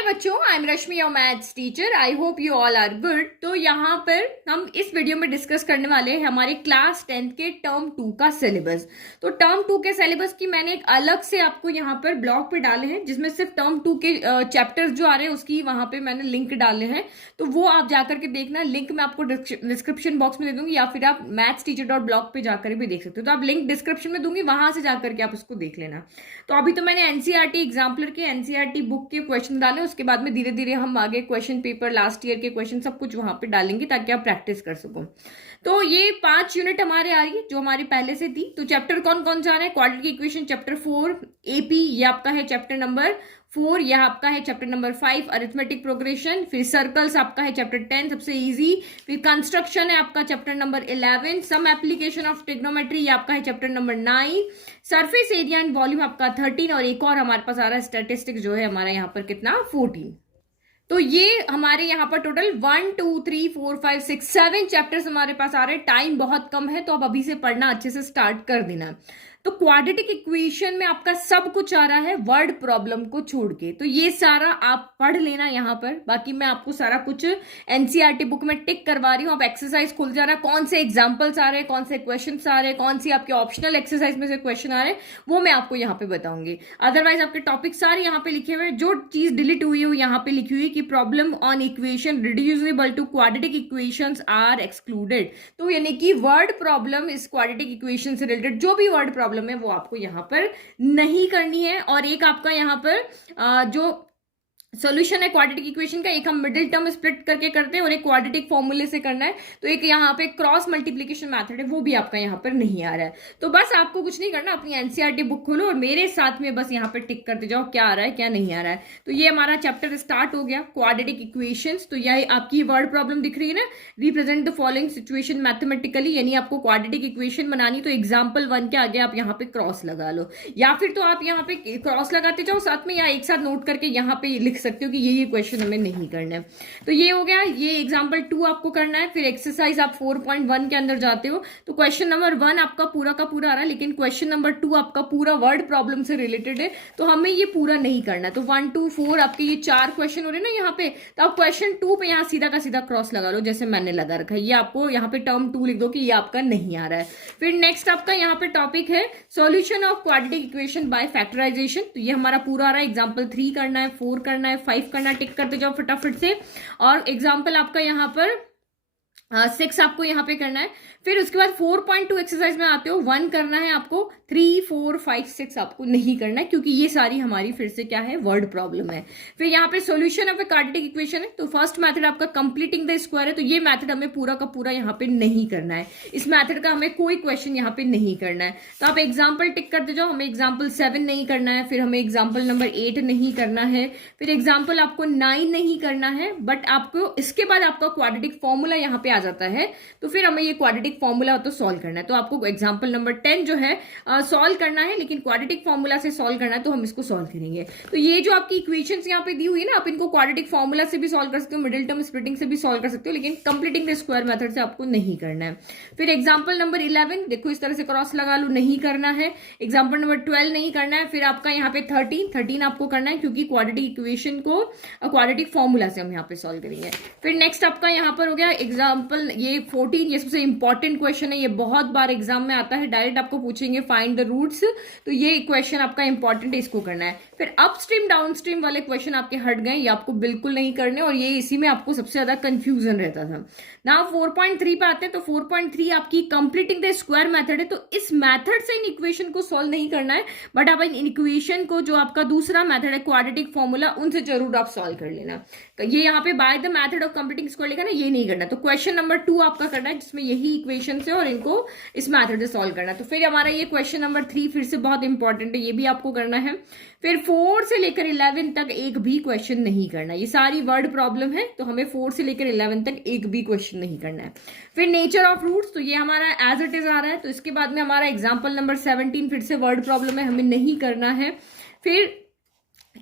Hello बच्चों, I am Rashmi your maths teacher. I hope you all are good. तो यहाँ पर हम इस वीडियो में डिस्कस करने वाले हैं हमारे क्लास 10th के टर्म 2 का सिलेबस। तो टर्म 2 के सिलेबस की मैंने एक अलग से आपको यहाँ पर ब्लॉग पे डाले हैं, जिसमें सिर्फ टर्म 2 के चैप्टर्स जो आ रहे हैं उसकी वहां पे मैंने लिंक डाले हैं। तो वो आप जाकर के देखना, लिंक मैं आपको डिस्क्रिप्शन बॉक्स में दे दूंगी, या फिर आप mathsteacher.blog पे जाकर भी देख सकते हो। तो आप लिंक डिस्क्रिप्शन में दूंगी, वहां से जाकर के आप उसको देख लेना। तो अभी तो मैंने एनसीईआरटी एग्जाम्पलर के एनसीईआरटी बुक के क्वेश्चन डाले, उसके बाद में धीरे धीरे हम आगे क्वेश्चन पेपर, लास्ट ईयर के क्वेश्चन सब कुछ वहां पे डालेंगे ताकि आप प्रैक्टिस कर सको। तो ये 5 यूनिट हमारे आ रही है जो हमारी पहले से थी। तो चैप्टर कौन कौन सा आ रहा है? क्वाड्रेटिक इक्वेशन चैप्टर 4, एपी ये आपका है चैप्टर नंबर 4, यह आपका है चैप्टर नंबर 5, अरिथमेटिक प्रोग्रेशन। फिर सर्कल्स आपका है चैप्टर 10 सबसे इजी। फिर कंस्ट्रक्शन है आपका chapter number 11, some application of trigonometry ये आपका है chapter number 9, surface area and volume आपका 13, और एक और हमारे पास आ रहा है स्टैटिस्टिक्स जो है हमारा यहाँ पर कितना 14। तो ये हमारे यहाँ पर टोटल 1 2 3 4 5 6 7 चैप्टर्स हमारे पास आ रहे हैं। टाइम बहुत कम है तो अब अभी से पढ़ना अच्छे से स्टार्ट कर देना। तो क्वाड्रेटिक इक्वेशन में आपका सब कुछ आ रहा है वर्ड प्रॉब्लम को छोड़ के। तो ये सारा आप पढ़ लेना यहाँ पर। बाकी मैं आपको सारा कुछ एनसीईआरटी बुक में टिक करवा रही हूँ। आप एक्सरसाइज खुल जा रहा है, कौन से एग्जाम्पल्स आ रहे हैं, कौन से क्वेश्चन आ रहे हैं, कौन सी आपके ऑप्शनल एक्सरसाइज में से क्वेश्चन आ रहे हैं, वो मैं आपको यहाँ पे बताऊंगी। अदरवाइज आपके टॉपिक सारे यहाँ पे लिखे हुए हैं। जो चीज डिलीट हुई है यहाँ पे लिखी हुई है कि problem on equation reducible to quadratic equations are excluded. तो यानी कि वर्ड प्रॉब्लम इस क्वाड्रेटिक इक्वेशन से रिलेटेड जो भी वर्ड प्रॉब्लम है वो आपको यहां पर नहीं करनी है। और एक आपका यहां पर जो सॉल्यूशन है क्वाड्रेटिक इक्वेशन का, एक हम मिडिल टर्म स्प्लिट करके करते हैं और एक क्वाड्रेटिक फॉर्मूले से करना है। तो एक यहाँ पे क्रॉस मल्टीप्लीकेशन मेथड है, वो भी आपका यहाँ पर नहीं आ रहा है। तो बस आपको कुछ नहीं करना, अपनी एनसीईआरटी बुक खोलो और मेरे साथ में बस यहाँ पे टिक करते जाओ क्या आ रहा है क्या नहीं आ रहा है। तो ये हमारा चैप्टर स्टार्ट हो गया, क्वाड्रेटिक इक्वेशंस। तो यह आपकी वर्ड प्रॉब्लम दिख रही है ना, represent the following situation mathematically, यानी आपको क्वाड्रेटिक इक्वेशन बनानी। तो एग्जाम्पल 1 के आगे आप यहाँ पे क्रॉस लगा लो, या फिर तो आप यहाँ पे क्रॉस लगाते जाओ साथ में, या एक साथ नोट करके यहाँ पे लिख सकते हो कि ये क्वेश्चन हमें नहीं करना है। तो ये हो गया, ये एग्जांपल 2 आपको करना है। फिर एक्सरसाइज आप 4.1 के अंदर जाते हो तो क्वेश्चन नंबर 1 आपका पूरा का पूरा आ रहा है, लेकिन क्वेश्चन नंबर 2 आपका पूरा वर्ड प्रॉब्लम से रिलेटेड है, तो हमें ये पूरा नहीं करना है। तो 1 2 4 आपके ये 4 क्वेश्चन हो रहे हैं ना यहाँ पे, तो आप क्वेश्चन 2 पे यहाँ सीधा का सीधा क्रॉस लगा लो जैसे मैंने लगा रखा है। ये आपको यहाँ पे टर्म 2 लिख दो कि ये आपका नहीं आ रहा है। फिर नेक्स्ट आपका यहाँ पे टॉपिक है solution of quadratic equation by factorisation. तो ये हमारा पूरा आ रहा है। एग्जाम्पल 3 करना है, 4 करना है, 5 करना, टिक करते जाओ फटाफट से। और एग्जाम्पल आपका यहाँ पर 6 आपको यहाँ पे करना है। फिर उसके बाद 4.2 एक्सरसाइज में आते हो, 1 करना है आपको, 3 4 5 6 आपको नहीं करना है, क्योंकि ये सारी हमारी फिर से क्या है वर्ड प्रॉब्लम है। फिर यहाँ पे solution of a quadratic equation है। तो फर्स्ट मेथड आपका कंप्लीटिंग द स्क्वायर है। तो ये मेथड हमें पूरा का पूरा यहाँ पे नहीं करना है, इस मेथड का हमें कोई क्वेश्चन यहाँ पे नहीं करना है। तो आप एग्जाम्पल टिक करते जाओ। हमें एग्जाम्पल 7 नहीं करना है, फिर हमें एग्जाम्पल नंबर 8 नहीं करना है, फिर एग्जाम्पल आपको 9 नहीं करना है। बट आपको इसके बाद आपका क्वाड्रेटिक फॉर्मूला यहाँ पे आ जाता है, तो फिर हमें ये क्वाड्रेटिक फॉर्मूला तो सॉल्व करना है। तो आपको एग्जांपल नंबर 10 जो है सॉल्व करना है, लेकिन क्वाड्रेटिक फॉर्मूला से सॉल्व करना है, तो हम इसको सॉल्व करेंगे। तो ये जो आपकी इक्वेशंस यहाँ पे दी हुई है ना, आप इनको क्वाड्रेटिक फॉर्मूला से भी सॉल्व कर सकते हो, मिडिल टर्म स्प्लिटिंग से भी सॉल्व कर सकते हो, लेकिन कंप्लीटिंग द स्क्वायर मेथड से आपको नहीं करना है। फिर एग्जाम्पल नंबर 11 देखो इस तरह से क्रॉस लगा लो, नहीं करना है। एग्जाम्पल नंबर 12 नहीं करना है। फिर आपका यहाँ पे 13 आपको करना है, क्योंकि क्वाड्रेटिक इक्वेशन को क्वाड्रेटिक फॉर्मूला से हम यहाँ पे सॉल्व करेंगे। फिर नेक्स्ट आपका यहाँ पर हो गया एग्जाम्पल ये 14, ये सबसे इंपॉर्टेंट क्वेश्चन है, ये बहुत बार एग्जाम में आता है, डायरेक्ट आपको पूछेंगे फाइंड द रूट्स। तो ये क्वेश्चन आपका इंपॉर्टेंट है, इसको करना है। फिर अपस्ट्रीम डाउनस्ट्रीम वाले क्वेश्चन आपके हट गए, ये आपको बिल्कुल नहीं करने, और ये इसी में आपको सबसे ज्यादा कंफ्यूजन रहता था ना। 4.3 पे आते हैं। तो 4.3 आपकी कंप्लीटिंग द स्क्वायर मेथड है। तो इस मेथड से इन इक्वेशन को सॉल्व नहीं करना है, बट आप इन इक्वेशन को जो आपका दूसरा मेथड है क्वाड्रेटिक फॉर्मूला, उनसे जरूर आप सॉल्व कर लेना। ये यहाँ पे by the method of completing square लिखा ना, ये नहीं करना। तो क्वेश्चन नंबर 2 आपका करना है, जिसमें यही इक्वेशन है और इनको इस मेथड से सॉल्व करना है। तो फिर हमारा ये क्वेश्चन नंबर 3 फिर से बहुत इंपॉर्टेंट है, ये भी आपको करना है। फिर 4 से लेकर 11 तक एक भी क्वेश्चन नहीं करना। ये सारी वर्ड प्रॉब्लम है, तो हमें 4 से लेकर 11 तक एक भी क्वेश्चन नहीं करना है। फिर नेचर ऑफ रूट्स, तो ये हमारा एज इट इज आ रहा है। तो इसके बाद में हमारा एग्जाम्पल नंबर 17 फिर से वर्ड प्रॉब्लम है, हमें नहीं करना है। फिर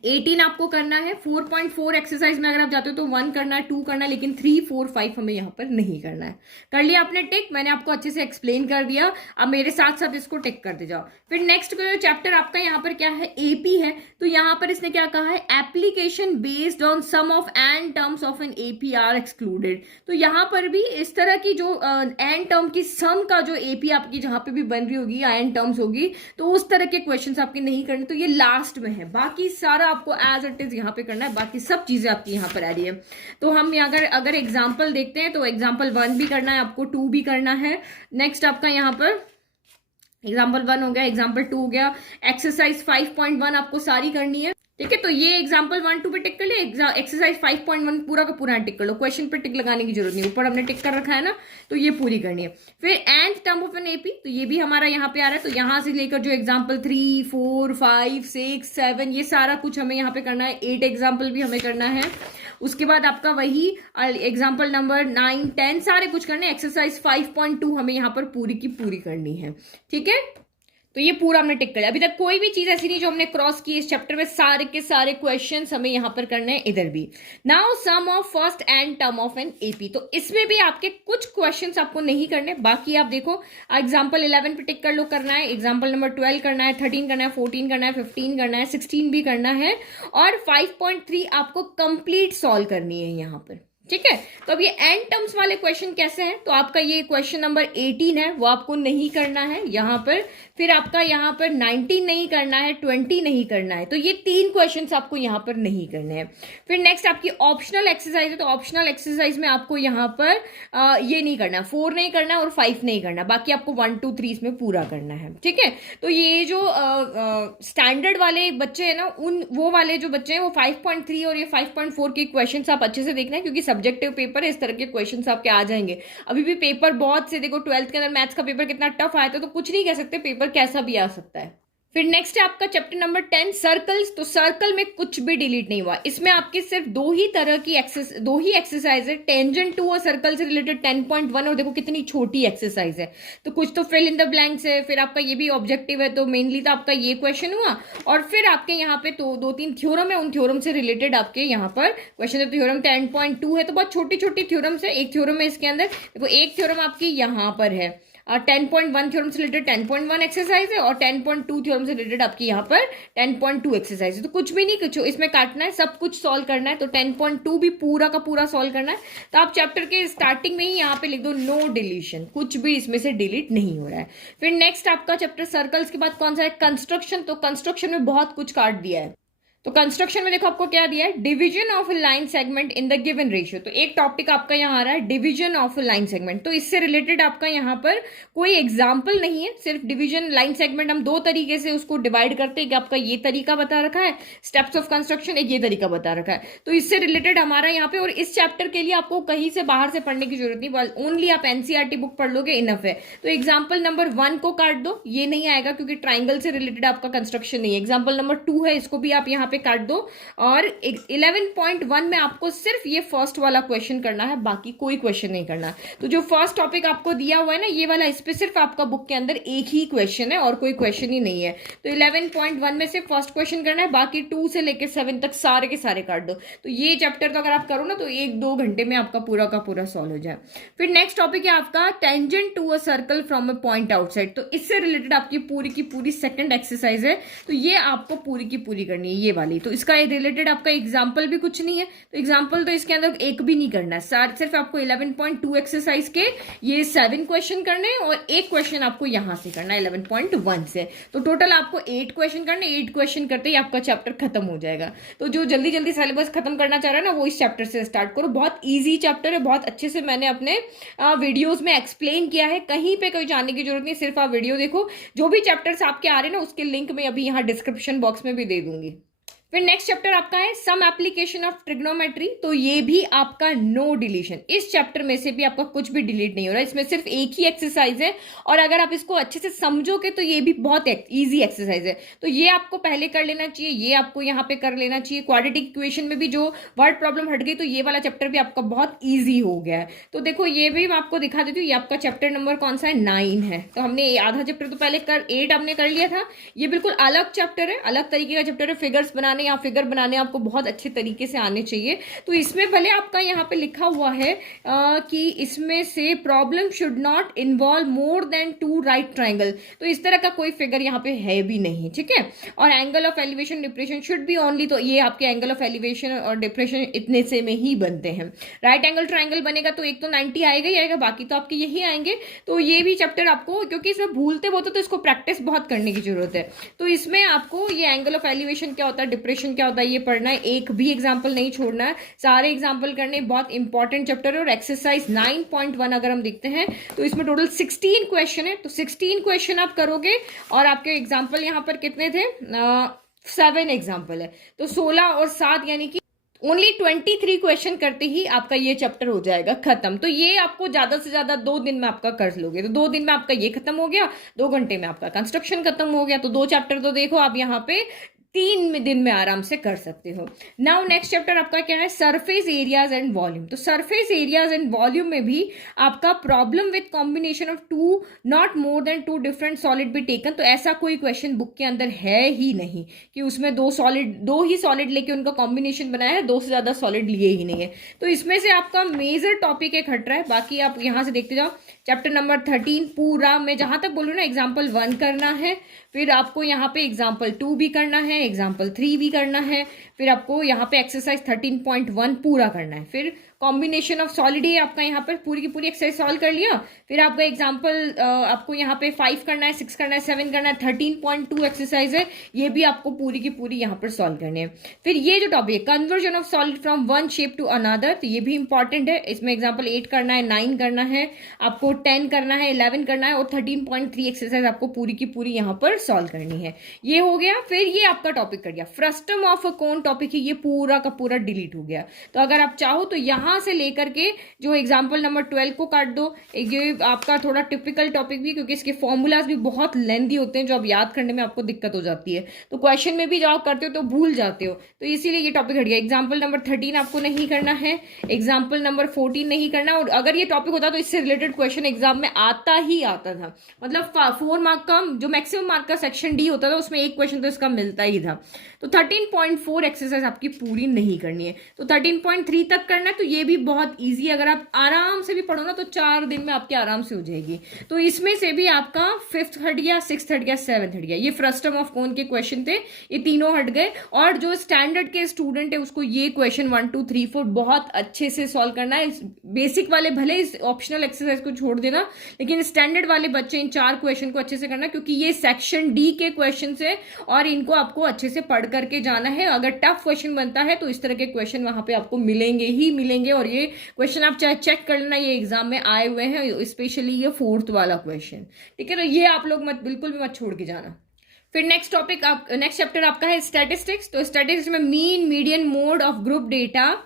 18 आपको करना है। 4.4 एक्सरसाइज में अगर आप जाते हो तो 1 करना है, 2 करना है, लेकिन 3, 4, 5 हमें यहाँ पर नहीं करना है। कर लिया आपने टिक, मैंने आपको अच्छे से एक्सप्लेन कर दिया। अब मेरे साथ साथ इसको टिक करते जाओ। फिर नेक्स्ट चैप्टर आपका यहाँ पर क्या है, एपी है। तो यहाँ पर इसने क्या कहा है, application based on sum of n terms of an AP are excluded. तो यहाँ पर भी इस तरह की जो एंड टर्म की सम का जो एपी आपकी जहां पे भी बन रही होगी एंड टर्म्स होगी, तो उस तरह के क्वेश्चंस आपके नहीं करने। तो ये लास्ट में है, बाकी सारा आपको एज इट इज यहाँ पे करना है, बाकी सब चीजें आपकी यहाँ पर आ रही है। तो हम अगर एग्जाम्पल देखते हैं तो एग्जाम्पल 1 भी करना है आपको, 2 भी करना है। नेक्स्ट आपका यहाँ पर एग्जाम्पल 1 हो गया, एग्जाम्पल 2 हो गया, एक्सरसाइज 5.1 आपको सारी करनी है। ठीक है, तो ये एग्जाम्पल 1, 2 पे टिक कर लिया, एक्सरसाइज 5.1 पूरा का पूरा टिक कर लो, क्वेश्चन पे टिक लगाने की जरूरत नहीं, ऊपर हमने टिक कर रखा है ना, तो ये पूरी करनी है। फिर and term of an AP, तो ये भी हमारा यहाँ पे आ रहा है। तो यहाँ से लेकर जो एग्जाम्पल 3, 4, 5, 6, 7 ये सारा कुछ हमें यहाँ पे करना है। 8 एग्जाम्पल भी हमें करना है। उसके बाद आपका वही एग्जाम्पल नंबर 9, 10 सारे कुछ करने। एक्सरसाइज 5.2 हमें यहाँ पर पूरी की पूरी करनी है। ठीक है, तो ये पूरा हमने टिक कर लिया। अभी तक कोई भी चीज ऐसी नहीं जो हमने क्रॉस की इस चैप्टर में, सारे के सारे क्वेश्चंस हमें यहां पर करने हैं इधर भी। Now sum of first n term of an AP, तो इसमें भी आपके कुछ क्वेश्चंस आपको नहीं करने, बाकी आप देखो एग्जांपल 11 पे टिक कर लो, करना है। एग्जांपल नंबर 12 करना है, 13 करना है, 14 करना है, 15 करना है, 16 भी करना है, और 5.3 आपको कंप्लीट सॉल्व करनी है यहां पर। ठीक है, तो अब ये एंड टर्म्स वाले क्वेश्चन कैसे हैं, तो आपका ये क्वेश्चन नंबर 18 है, वो आपको नहीं करना है यहां पर। फिर आपका यहाँ पर 19 नहीं करना है, 20 नहीं करना है, तो ये 3 क्वेश्चंस आपको यहाँ पर नहीं करने हैं। फिर नेक्स्ट आपकी ऑप्शनल एक्सरसाइज है, तो ऑप्शनल एक्सरसाइज में आपको यहाँ पर ये नहीं करना, 4 नहीं करना और 5 नहीं करना, बाकी आपको 1, 2, 3 इसमें पूरा करना है। ठीक है, तो ये जो स्टैंडर्ड वाले बच्चे हैं ना, वो वाले जो बच्चे हैं वो 5.3 और ये 5.4 के क्वेश्चन आप अच्छे से देखना है, क्योंकि सब्जेक्टिव पेपर है, इस तरह के क्वेश्चन आपके आ जाएंगे। अभी भी पेपर बहुत से, देखो 12th के अंदर मैथ्स का पेपर कितना टफ आया था, तो कुछ नहीं कह सकते, पेपर कैसा भी आ सकता है। फिर नेक्स्ट है आपका चैप्टर नंबर 10 सर्कल्स, तो सर्कल में कुछ भी डिलीट नहीं हुआ, इसमें आपकी सिर्फ दो ही एक्सरसाइज है, टेंजेंट टू और सर्कल से रिलेटेड 10.1, और देखो कितनी छोटी एक्सरसाइज है। तो कुछ तो फिल इन द ब्लैंक्स है, फिर आपका ये भी ऑब्जेक्टिव है, तो मेनली तो आपका ये क्वेश्चन हुआ, और फिर आपके यहाँ पे तो 2-3 थ्योरम है, उन थ्योरम से रिलेटेड आपके यहाँ पर क्वेश्चन है। थ्योरम 10.2 है, तो बहुत छोटी छोटी थ्योरम्स है, एक थ्योरम है इसके अंदर, देखो एक थ्योरम आपकी यहाँ पर है, 10.1 थ्योरम से रिलेटेड 10.1 एक्सरसाइज है, और 10.2 थ्योरम से रिलेटेड आपकी यहाँ पर 10.2 एक्सरसाइज है। तो कुछ भी नहीं, कुछ इसमें काटना है, सब कुछ सॉल्व करना है। तो 10.2 भी पूरा का पूरा सॉल्व करना है। तो आप चैप्टर के स्टार्टिंग में ही यहाँ पे लिख दो नो डिलीशन, कुछ भी इसमें से डिलीट नहीं हो रहा है। फिर नेक्स्ट आपका चैप्टर सर्कल्स के बाद कौन सा है, कंस्ट्रक्शन। तो कंस्ट्रक्शन में बहुत कुछ काट दिया है। तो कंस्ट्रक्शन में देखो आपको क्या दिया है, division of A line segment in the given ratio. तो एक टॉपिक आपका यहाँ आ रहा है division of A line segment, तो इससे रिलेटेड आपका यहाँ पर कोई एग्जाम्पल नहीं है, सिर्फ डिवीजन लाइन सेगमेंट हम दो तरीके से उसको डिवाइड करते हैं कि आपका ये तरीका बता रखा है स्टेप्स ऑफ कंस्ट्रक्शन, एक ये तरीका बता रखा है। तो इससे रिलेटेड हमारा यहाँ पे, और इस चैप्टर के लिए आपको कहीं से बाहर से पढ़ने की जरूरत नहीं, ओनली आप एनसीईआरटी बुक पढ़ लोगे इनफ है। तो एग्जाम्पल नंबर 1 को काट दो, ये नहीं आएगा क्योंकि ट्राइंगल से रिलेटेड आपका कंस्ट्रक्शन नहीं है। एग्जाम्पल नंबर 2 है, इसको भी आप यहाँ पे काट दो, और 11.1 में आपको सिर्फ ये फर्स्ट वाला क्वेश्चन करना है, बाकी कोई क्वेश्चन नहीं करना। तो जो फर्स्ट टॉपिक आपको दिया हुआ है ना, ये वाला, इस पे सिर्फ आपका बुक के अंदर एक ही क्वेश्चन है और कोई क्वेश्चन ही नहीं है। तो 11.1 में से फर्स्ट क्वेश्चन करना है, बाकी 2 से लेकर 7 तक सारे के सारे काट दो। तो ये चैप्टर तो अगर आप करो ना तो 1-2 घंटे में आपका पूरा का पूरा सॉल्व हो जाए। फिर नेक्स्ट टॉपिक है आपका tangent to a circle from a point outside. तो इससे रिलेटेड आपकी पूरी की पूरी सेकंड एक्सरसाइज है, तो ये आपको पूरी की पूरी करनी है ये वाली। तो इसका रिलेटेड आपका एग्जाम्पल भी कुछ नहीं है, तो एग्जाम्पल तो इसके अंदर एक भी नहीं करना है, सिर्फ आपको 11.2 एक्सरसाइज के ये 7 क्वेश्चन करने हैं, और एक क्वेश्चन आपको यहां से करना है 11.1 से। तो टोटल आपको 8 क्वेश्चन करने, 8 क्वेश्चन करते ही आपका चैप्टर खत्म हो जाएगा। तो जो जल्दी जल्दी सिलेबस खत्म करना चाह रहा है ना, वो इस चैप्टर से स्टार्ट करो, बहुत ईजी चैप्टर है, बहुत अच्छे से मैंने अपने वीडियोज में एक्सप्लेन किया है, कहीं पे कोई जानने की जरूरत नहीं, सिर्फ आप वीडियो देखो। जो भी चैप्टर्स आपके आ रहे हैं ना, उसके लिंक मैं अभी यहाँ डिस्क्रिप्शन बॉक्स में भी दे दूंगी। फिर नेक्स्ट चैप्टर आपका है सम एप्लीकेशन ऑफ ट्रिग्नोमेट्री, तो ये भी आपका नो डिलीशन, इस चैप्टर में से भी आपका कुछ भी डिलीट नहीं हो रहा है, इसमें सिर्फ एक ही एक्सरसाइज है, और अगर आप इसको अच्छे से समझोगे तो ये भी बहुत इजी एक्सरसाइज है। तो ये आपको पहले कर लेना चाहिए, ये आपको यहाँ पे कर लेना चाहिए। क्वाड्रेटिक इक्वेशन में भी जो वर्ड प्रॉब्लम हट गई, तो ये वाला चैप्टर भी आपका बहुत ईजी हो गया है। तो देखो ये भी मैं आपको दिखा देती हूँ, ये आपका चैप्टर नंबर कौन सा है, 9 है। तो हमने आधा चैप्टर तो पहले 8 हमने कर लिया था, ये बिल्कुल अलग चैप्टर है, अलग तरीके का चैप्टर है, फिगर्स बनाना बनाने या फिगर बनाने आपको बहुत अच्छे तरीके से आने चाहिए। तो इसमें भले आपका यहाँ पे लिखा हुआ है कि इसमें से problem should not involve more than 2 right triangle, तो इस तरह का कोई फिगर यहाँ पे है भी नहीं, ठीक है। और angle of elevation depression should be only, तो ये आपके एंगल ऑफ एलिवेशन और डिप्रेशन इतने से में ही बनते हैं। राइट एंगल ट्राइंगल बनेगा तो एक तो 90 आएगा ही आएगा, बाकी तो आपके यही आएंगे। तो ये भी चैप्टर आपको, क्योंकि इसमें भूलते बहुत तो इसको प्रैक्टिस बहुत करने की जरूरत है। तो इसमें आपको ये एंगल ऑफ एलिवेशन क्या होता है, डिप्रेशन क्या होता है, ये पढ़ना है, एक भी एग्जाम्पल नहीं छोड़ना है, सारे एग्जाम्पल करने। बहुत इंपॉर्टेंट चैप्टर है। और एक्सरसाइज 9.1 अगर हम देखते हैं तो इसमें टोटल 16 क्वेश्चन है। तो 16 क्वेश्चन आप करोगे और आपके एग्जाम्पल यहाँ पर कितने थे, 7 एग्जाम्पल है, तो 16 और 7 यानी कि ओनली 23 क्वेश्चन करते ही आपका ये चैप्टर हो जाएगा खत्म। तो ये आपको ज्यादा से ज्यादा 2 दिन में आपका कर लोगे, तो 2 दिन में आपका ये खत्म हो गया, 2 घंटे में आपका कंस्ट्रक्शन खत्म हो गया। तो 2 चैप्टर तो देखो आप यहाँ पे 3 दिन में आराम से कर सकते हो। नाउ नेक्स्ट चैप्टर आपका क्या है, सरफेस एरियाज एंड वॉल्यूम। तो सरफेस एरियाज एंड वॉल्यूम में भी आपका problem with combination of 2 not more than 2 different solid be taken. तो ऐसा कोई क्वेश्चन बुक के अंदर है ही नहीं कि उसमें 2 ही सॉलिड लेके उनका कॉम्बिनेशन बनाया है, 2 से ज्यादा सॉलिड लिए ही नहीं है। तो इसमें से आपका मेजर टॉपिक एक हट रहा है, बाकी आप यहां से देखते जाओ। चैप्टर नंबर 13 पूरा मैं जहां तक बोलूँ ना, एग्जाम्पल 1 करना है, फिर आपको यहाँ पे एग्जाम्पल 2 भी करना है, एग्जाम्पल 3 भी करना है, फिर आपको यहाँ पे एक्सरसाइज 13.1 पूरा करना है, फिर कॉम्बिनेशन ऑफ सॉलिड ही आपका यहाँ पर पूरी की पूरी एक्सरसाइज सॉल्व कर लिया। फिर आपका एग्जाम्पल आपको यहाँ पे 5 करना है, 6 करना है, 7 करना है, 13.2 एक्सरसाइज है, ये भी आपको पूरी की पूरी यहाँ पर सॉल्व करनी है। फिर ये जो टॉपिक है conversion of solid from one shape to another, तो ये भी इंपॉर्टेंट है। इसमें एग्जाम्पल 8 करना है, 9 करना है, आपको 10 करना है, 11 करना है, और 13.3 एक्सरसाइज आपको पूरी की पूरी यहाँ पर सॉल्व करनी है। ये हो गया। फिर ये आपका टॉपिक कर गया frustum of a cone topic है, ये पूरा का पूरा डिलीट हो गया। तो अगर आप चाहो तो यहां से लेकर के जो एग्जाम्पल नंबर 12 को काट दो। ये आपका थोड़ा टिपिकल टॉपिक भी, क्योंकि इसके फॉर्मूलाज भी बहुत लेंदी होते हैं जो अब याद करने में आपको दिक्कत हो जाती है, तो क्वेश्चन में भी जब करते हो तो भूल जाते हो, तो इसीलिए ये टॉपिक हट गया। एग्जाम्पल नंबर 13 आपको नहीं करना है, एग्जाम्पल नंबर 14 नहीं करना। और अगर ये टॉपिक होता तो इससे रिलेटेड क्वेश्चन एग्जाम में आता ही आता था, मतलब 4 मार्क का जो मैक्सिमम मार्क का सेक्शन डी होता था उसमें एक क्वेश्चन तो इसका मिलता ही था। तो 13.4 एक्सरसाइज आपकी पूरी नहीं करनी है, तो 13.3 तक करना है। तो ये भी बहुत इजी, अगर आप आराम से भी पढ़ो ना तो 4 दिन में आपकी आराम से हो जाएगी। तो इसमें से भी आपका 5th हट गया, 6th हट गया, 7th हट गया। ये फ्रस्टम ऑफ कोन के क्वेश्चन थे, ये तीनों हट गए। और जो स्टैंडर्ड के स्टूडेंट है उसको ये क्वेश्चन 1 2 3 4 बहुत अच्छे से सॉल्व करना है। बेसिक वाले भले इस ऑप्शनल एक्सरसाइज को छोड़ देना, लेकिन स्टैंडर्ड वाले बच्चे इन 4 क्वेश्चन को अच्छे से करना, क्योंकि ये सेक्शन डी के क्वेश्चन है और इनको आपको अच्छे से पढ़ करके जाना है। अगर टफ क्वेश्चन बनता है तो इस तरह के क्वेश्चन वहां पे आपको मिलेंगे ही मिलेंगे। और ये क्वेश्चन आप चाहे चेक कर लेना, ये एग्जाम में आए हुए हैं, स्पेशली ये 4th वाला क्वेश्चन, ठीक है। तो ये आप लोग मत, बिल्कुल भी मत छोड़ के जाना। फिर नेक्स्ट टॉपिक नेक्स्ट चैप्टर आपका है स्टैटिस्टिक्स। तो स्टैटिस्टिक्स में mean median mode of group data,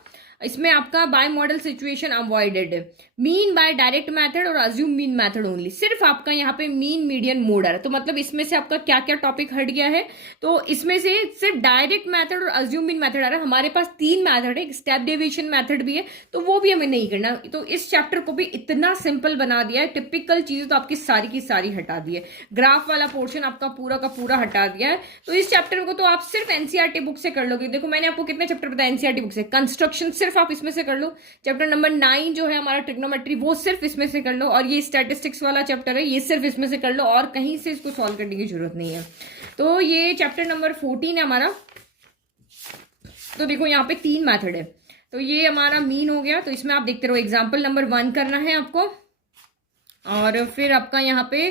इसमें आपका बाय मॉडल सिचुएशन अवॉइडेड है, मीन बाय डायरेक्ट मेथड और अज्यूम मीन मेथड ओनली। सिर्फ आपका यहाँ पे मीन मीडियन मोड आ रहा है, तो मतलब इसमें से आपका क्या क्या टॉपिक हट गया है, तो इसमें से सिर्फ डायरेक्ट मेथड और अज्यूम मीन मेथड आ रहा है। हमारे पास 3 मेथड है, स्टेप डेविएशन मेथड भी है, तो वो भी हमें नहीं करना। तो इस चैप्टर को भी इतना सिंपल बना दिया है, टिपिकल चीजें तो आपकी सारी की सारी हटा दी है, ग्राफ वाला पोर्शन आपका पूरा का पूरा हटा दिया है। तो इस चैप्टर को तो आप सिर्फ एनसीईआरटी बुक से कर लोगे। देखो मैंने आपको कितने चैप्टर बताया एनसीईआरटी बुक से, कंस्ट्रक्शन सिर्फ आप इसमें से कर लो, चैप्टर नंबर 9 जो है हमारा ट्रिग्नोमेट्री वो सिर्फ इसमें से कर लो, और ये स्टैटिस्टिक्स वाला चैप्टर है ये सिर्फ इसमें से कर लो, और कहीं से इसको सॉल्व करने की जरूरत नहीं है। तो ये चैप्टर नंबर 14 है हमारा। तो देखो यहाँ पे 3 मेथड है, तो ये हमारा मीन हो गया। तो इसमें आप देखते रहो, एग्जाम्पल नंबर 1 करना है आपको, और फिर आपका यहाँ पे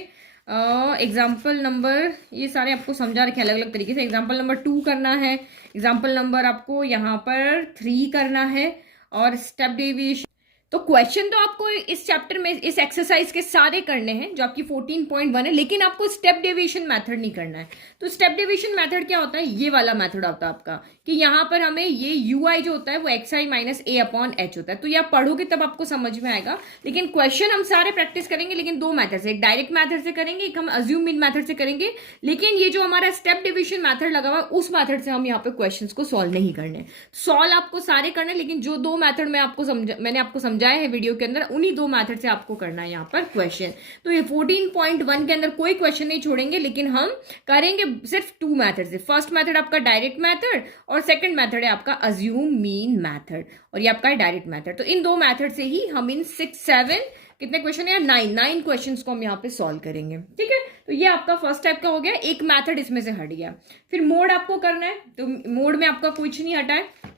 एग्जाम्पल नंबर, ये सारे आपको समझा रखे अलग अलग तरीके से। एग्जाम्पल नंबर 2 करना है, एग्जाम्पल नंबर आपको यहाँ पर 3 करना है, और स्टेप डेविएशन। तो क्वेश्चन तो आपको इस चैप्टर में इस एक्सरसाइज के सारे करने हैं जो आपकी 14.1 है, लेकिन आपको स्टेप डेविएशन मेथड नहीं करना है। तो स्टेप डेविएशन मेथड क्या होता है, ये वाला मेथड होता है आपका कि यहाँ पर हमें ये ui जो होता है वो xi minus a upon h होता है। तो ये आप पढ़ोगे तब आपको समझ में आएगा, लेकिन क्वेश्चन हम सारे प्रैक्टिस करेंगे, लेकिन 2 मेथड से, एक डायरेक्ट मेथड से करेंगे, एक हम अज्यूम मीन मेथड से करेंगे। लेकिन ये जो हमारा स्टेप डेविएशन मेथड लगा हुआ है उस मेथड से हम यहाँ पे क्वेश्चन को सॉल्व नहीं करने। सॉल्व आपको सारे करने, लेकिन जो 2 मेथड मैंने आपको समझा समझाए हैं वीडियो के अंदर, उन्हीं 2 मेथड से आपको करना है यहाँ पर क्वेश्चन। तो ये 14.1 के अंदर कोई क्वेश्चन नहीं छोड़ेंगे, लेकिन हम करेंगे सिर्फ 2 मेथड से। फर्स्ट मेथड आपका डायरेक्ट मेथड और सेकंड मेथड है आपका अज्यूम मीन मेथड, और ये आपका है डायरेक्ट मेथड। तो इन 2 मेथड से ही हम इन 6-7 कितने क्वेश्चन है, 9 क्वेश्चंस को हम यहाँ पे सॉल्व करेंगे। ठीक है, तो ये आपका फर्स्ट टाइप का हो गया, एक मेथड इसमें से हट गया। फिर मोड आपको करना है, तो मोड में आपका कुछ नहीं हटा है।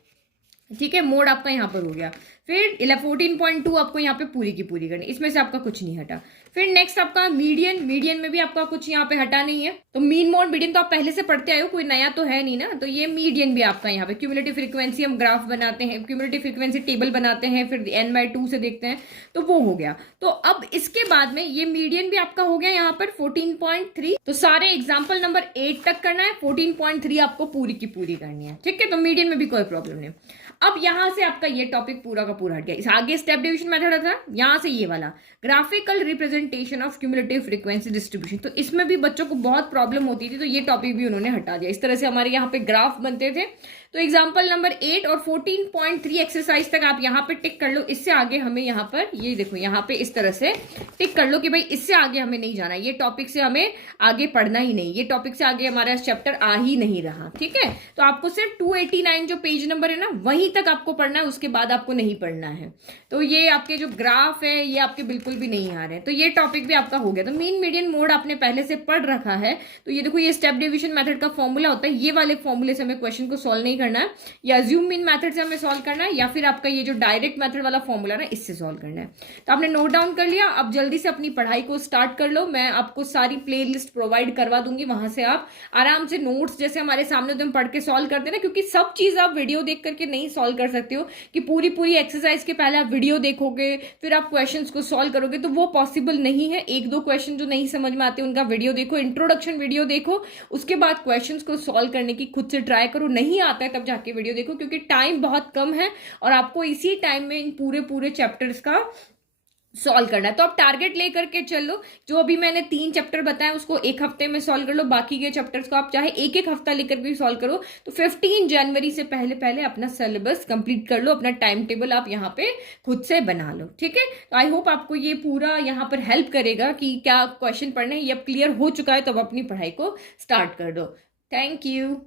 ठीक है, मोड आपका यहाँ पर हो गया। फिर 14.2 आपको यहाँ पे पूरी की पूरी करनी, इसमें से आपका कुछ नहीं हटा। फिर नेक्स्ट आपका मीडियन, मीडियन में भी आपका कुछ यहाँ पे हटा नहीं है। तो मीन मोड मीडियन तो आप पहले से पढ़ते आए हो, कोई नया तो है नहीं ना। तो ये मीडियन भी आपका यहाँ पे क्यूमुलेटिव फ्रीक्वेंसी हम ग्राफ बनाते हैं, क्यूमुलेटिव फ्रीक्वेंसी टेबल बनाते हैं, फिर n/2 से देखते हैं, तो वो हो गया। तो अब इसके बाद में ये मीडियन भी आपका हो गया यहाँ पर 14.3। तो सारे एग्जाम्पल नंबर 8 तक करना है, 14.3 आपको पूरी की पूरी करनी है। ठीक है, तो मीडियन में भी कोई प्रॉब्लम नहीं। अब यहां से आपका ये टॉपिक पूरा का पूरा हट गया। इस आगे स्टेप डिवीजन मेथड था, यहां से ये वाला graphical representation of cumulative frequency distribution. तो इसमें भी बच्चों को बहुत प्रॉब्लम होती थी, तो ये टॉपिक भी उन्होंने हटा दिया। इस तरह से हमारे यहाँ पे ग्राफ बनते थे। तो एग्जाम्पल नंबर 8 और 14.3 एक्सरसाइज तक आप यहाँ पे टिक कर लो। इससे आगे हमें यहाँ पर ये देखो, यहाँ पे इस तरह से टिक कर लो कि भाई इससे आगे हमें नहीं जाना, ये टॉपिक से हमें आगे पढ़ना ही नहीं, ये टॉपिक से आगे हमारा चैप्टर आ ही नहीं रहा। ठीक है, तो आपको सिर्फ 289 जो पेज नंबर है ना, वहीं तक आपको पढ़ना है, उसके बाद आपको नहीं पढ़ना है। तो ये आपके जो ग्राफ है ये आपके बिल्कुल भी नहीं आ रहे हैं। तो ये टॉपिक भी आपका हो गया। तो मीन मीडियन मोड आपने पहले से पढ़ रखा है। तो ये देखो, ये स्टेप डिवीजन मेथड का फॉर्मूला होता है, ये वाले फॉर्मूले से हमें क्वेश्चन को सॉल्व नहीं करना है, या अज्यूम मीन मेथड से हमें सॉल्व करना है, या फिर आपका ये जो डायरेक्ट मेथड वाला फॉर्मूला ना, इससे सॉल्व करना है। तो आपने नोट डाउन कर लिया। अब जल्दी से अपनी पढ़ाई को स्टार्ट कर लो। मैं आपको सारी प्ले लिस्ट प्रोवाइड करवा दूंगी, वहां से आप आराम से नोट्स जैसे हमारे सामने तुम पढ़ के सॉल्व करते ना, क्योंकि सब चीज आप वीडियो देख करके नहीं सॉल्व कर सकते हो कि पूरी पूरी एक्सरसाइज के पहले आप वीडियो देखोगे फिर आप क्वेश्चंस को सॉल्व करोगे, तो वो पॉसिबल नहीं है। 1-2 क्वेश्चन जो नहीं समझ में आते उनका वीडियो देखो, इंट्रोडक्शन वीडियो देखो, उसके बाद क्वेश्चंस को सॉल्व करने की खुद से ट्राई करो। नहीं आता है तब जाके वीडियो देखो, क्योंकि टाइम बहुत कम है और आपको इसी टाइम में इन पूरे पूरे चैप्टर्स का सॉल्व करना है। तो आप टारगेट लेकर के चलो, जो अभी मैंने 3 चैप्टर बताए उसको 1 हफ्ते में सॉल्व कर लो, बाकी के चैप्टर्स को आप चाहे 1-1 हफ्ता लेकर भी सॉल्व करो। तो 15 जनवरी से पहले पहले अपना सिलेबस कंप्लीट कर लो, अपना टाइम टेबल आप यहाँ पे खुद से बना लो। ठीक है, तो आई होप आपको ये पूरा यहाँ पर हेल्प करेगा कि क्या क्वेश्चन पढ़ने, ये अब क्लियर हो चुका है तो अब अपनी पढ़ाई को स्टार्ट कर दो। Thank you.